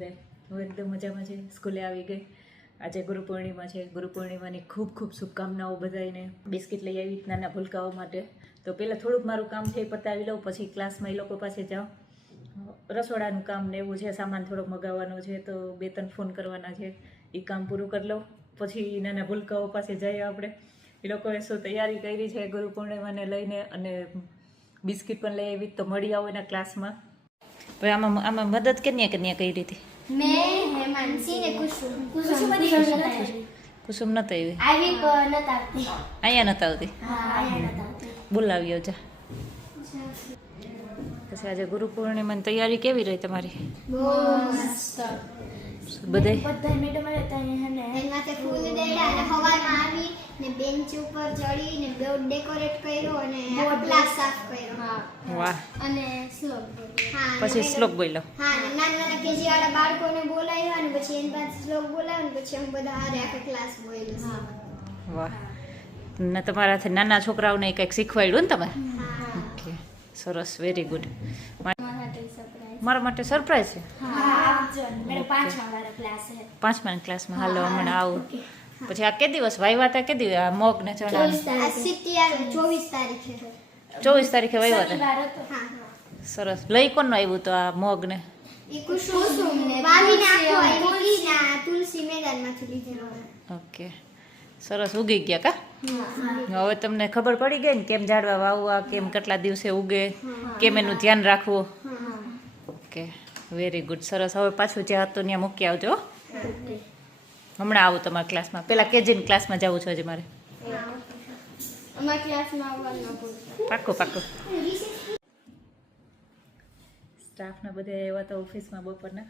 બધાય? હું એકદમ મજામાં છે. સ્કૂલે આવી ગઈ. આજે ગુરુ પૂર્ણિમા છે. ગુરુ પૂર્ણિમાની ખૂબ ખૂબ શુભકામનાઓ બધાને. બિસ્કિટ લઈ આવી નાના ભૂલકાઓ માટે. તો પહેલાં થોડુંક મારું કામ છે એ પતાવી લઉં, પછી ક્લાસમાં એ લોકો પાસે જાઉં. રસોડાનું કામ ને એવું છે, સામાન થોડોક મગાવવાનો છે, તો 2-3 ફોન કરવાના છે. એ કામ પૂરું કરી લઉં, પછી નાના ભૂલકાઓ પાસે જઈએ આપણે. એ લોકોએ શું તૈયારી કરી છે ગુરુ પૂર્ણિમાને લઈને, અને બિસ્કિટ પણ લઈ આવી. તો મળી આવો એના ક્લાસમાં. હવે આમાં મદદ કન્યા કરી હતી? મેં હેમાંસી ને કુસુમ કુસુમ નતા આવી? અહીંયા નતા આવતી? બોલાવી આવજા. પછી આજે ગુરુ પૂર્ણિમાની તૈયારી કેવી રહી તમારી? બધે બેન્ચ ઉપર ચડી ને બોર્ડ ડેકોરેટ કર્યો અને ક્લાસ સાફ કર્યો. વાહ. અને શ્લોક પછી શ્લોક બોલ્યો. હા, નાના કેજી વાળા બાળકોને બોલાવ્યા અને પછી એની પાસે શ્લોક બોલાવ્યો ને પછી અમે બધા હારે આખો ક્લાસ બોલ્યો. વાહ. ને તમારાથી નાના છોકરાઓને કંઈક શીખવાડ્યું ને તમે? ઓકે, સરસ, વેરી ગુડ. મારા માટે સરપ્રાઈઝ છે? પાંચમાના ક્લાસમાં. હાલો, હમણાં આવું. પછી આ કે દિવસ વાવ્યા હતા? કે દિવસ આ મગ ને ચણા? 24 તારીખે. 24 તારીખે વાવ્યા હતા. સરસ. લઈ કોણ આવ્યું તો આ મગ ને? તુલસી મેદાનમાંથી લીધેલો. ઓકે, સરસ. ઉગી ગયા કા? હવે તમને ખબર પડી ગઈ ને કેમ ઝાડવા વાવવા, કેમ કેટલા દિવસે ઉગે, કેમ એનું ધ્યાન રાખવું. ઓકે, વેરી ગુડ, સરસ. હવે પાછું જ્યાં હતું ત્યાં મૂકી આવજો. હમણાં આવું તમારા ક્લાસમાં. પેલા કેજીની ક્લાસમાં જવું છે હજી મારે. પાક્કું પાક્કું. સ્ટાફના બધા એવા તો ઓફિસમાં બપોરના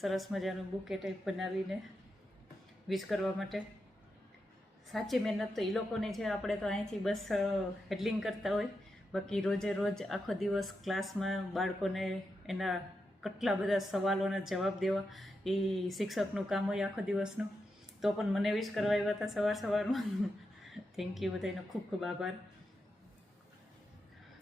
સરસ મજાનું બુકે ટાઈપ બનાવીને વિશ કરવા માટે. સાચી મહેનત તો એ લોકોની છે. આપણે તો અહીંથી બસ હેડલિંગ કરતા હોય. બાકી રોજે રોજ આખો દિવસ ક્લાસમાં બાળકોને એના કેટલા બધા સવાલોના જવાબ દેવા, એ શિક્ષકનું કામ હોય આખો દિવસનું. તો પણ મને વિશ કરવા આવ્યા હતા સવારમાં. થેન્ક યુ બધાનો ખૂબ ખૂબ આભાર.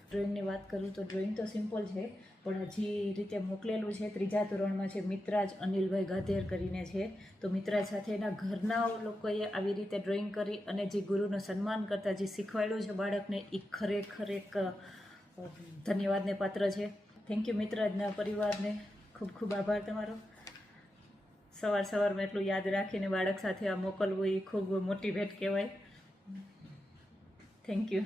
ડ્રોઈંગની વાત કરું તો ડ્રોઈંગ તો સિમ્પલ છે, પણ હજી રીતે મોકલેલું છે 3જા ધોરણમાં છે. મિત્રાજ અનિલભાઈ ગાધેર કરીને છે. તો મિત્રાજ સાથે એના ઘરના લોકોએ આવી રીતે ડ્રોઈંગ કરી અને જે ગુરુનું સન્માન કરતા જે શીખવાડ્યું છે બાળકને, એ ખરેખર એક ધન્યવાદને પાત્ર છે. થેન્ક યુ મિત્રાજના પરિવારને. ખૂબ ખૂબ આભાર તમારો. સવારમાં એટલું યાદ રાખીને બાળક સાથે આ મોકલવું એ ખૂબ મોટી ભેટ કહેવાય. Thank you.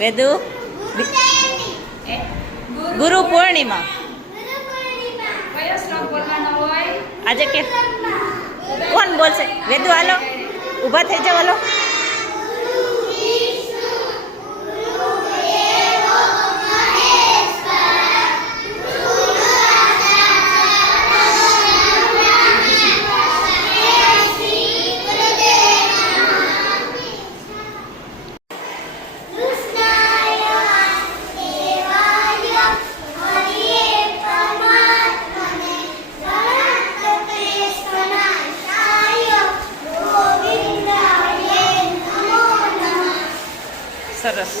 વેદુ, ગુરુ પૂર્ણિમા આજે કે કોણ બોલશે? વેદુ હાલો, ઊભા થઈ જાવ. હાલો. સરસ.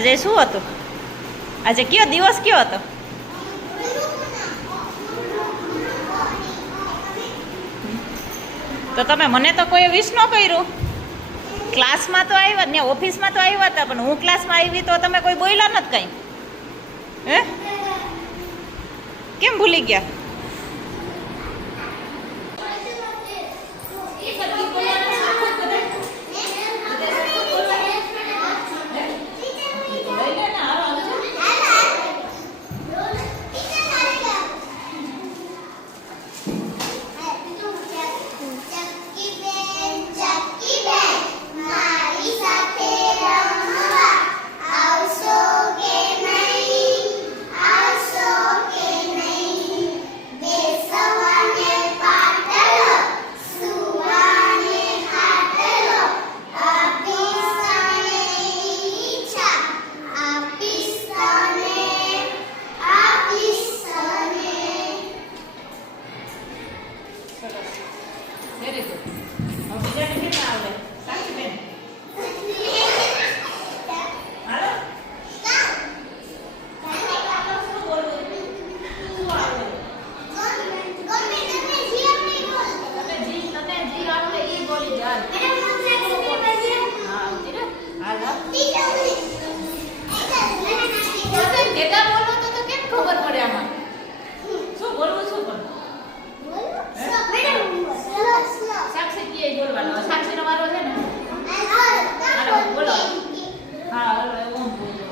આજે શું હતું? આજે કયો દિવસ કયો હતો? તો તમે મને તો કોઈ વિશ ન કર્યું. ક્લાસમાં તો આવ્યા ને ઓફિસમાં તો આવ્યા હતા, પણ હું ક્લાસમાં આવી તો તમે કોઈ બોલ્યા નથી કંઈ. હે કેમ ભૂલી ગયા? Very good. બીજાને કેટલા આવડે? સાક્ષીબેન હાલો. શું બોલવું? શું આવડે? તને જી આવડે ઈ બોલી જા. હા આવતી ને. હાલ ભેગા બોલો તો કેમ ખબર પડે આમાં? શું બોલવું શું પણ? સાક્ષી કે બોલવાનો. સાક્ષીનો વારો છે ને? હાલો બોલો. હા હાલો ઓમ બોલો.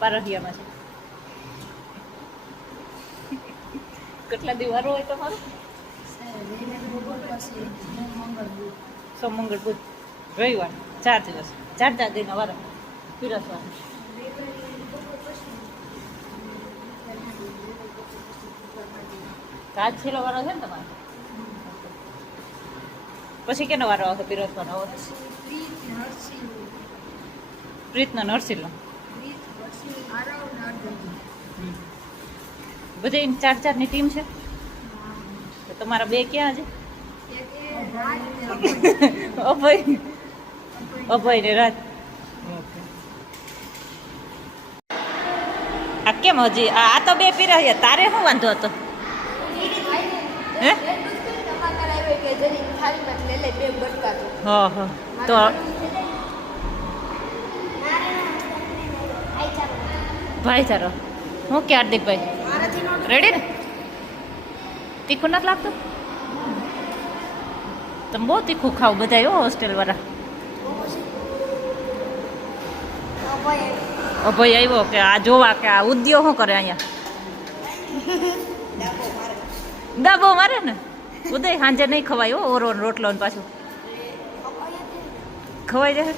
પારહિયામાં છે. કેટલા દી વારો હોય તમારો? સોમ મંગળ બુધ રવિવાર 4 દિવસ 4 દિનનો વારો પીરસવાનો. આજ છેલ્લો વારો છે ને તમારો? પછી કેનો વારો આવશે પીરસવાનો? પ્રીતનો નરસિંહનો બધે 4-4ની ટીમ છે. તો તમારા બે ક્યાં છે? અભય ને રાત. આ કેમ હજી આ તો બે પીરાયા, તારે શું વાંધો હતો? હે હા હા તો ભાઈ તારો હું કે હાર્દિકભાઈ રેડી ને? તીખું નથી લાગતું? તમે બહુ તીખું ખાવ બધા હો હોસ્ટેલ વાળા. અભય આવ્યો કે આ જોવા કે આ ઉદ્યોગ શું કરે અહીંયા? દાબો મારે ને ઉદય સાંજે નહીં ખવાય હો ઓરો રોટલો ને પાછું ખવાઈ જાય.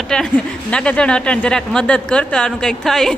અટાણ નાગાજણ અટાણ જરાક મદદ કરતો આનું કંઈક થાય.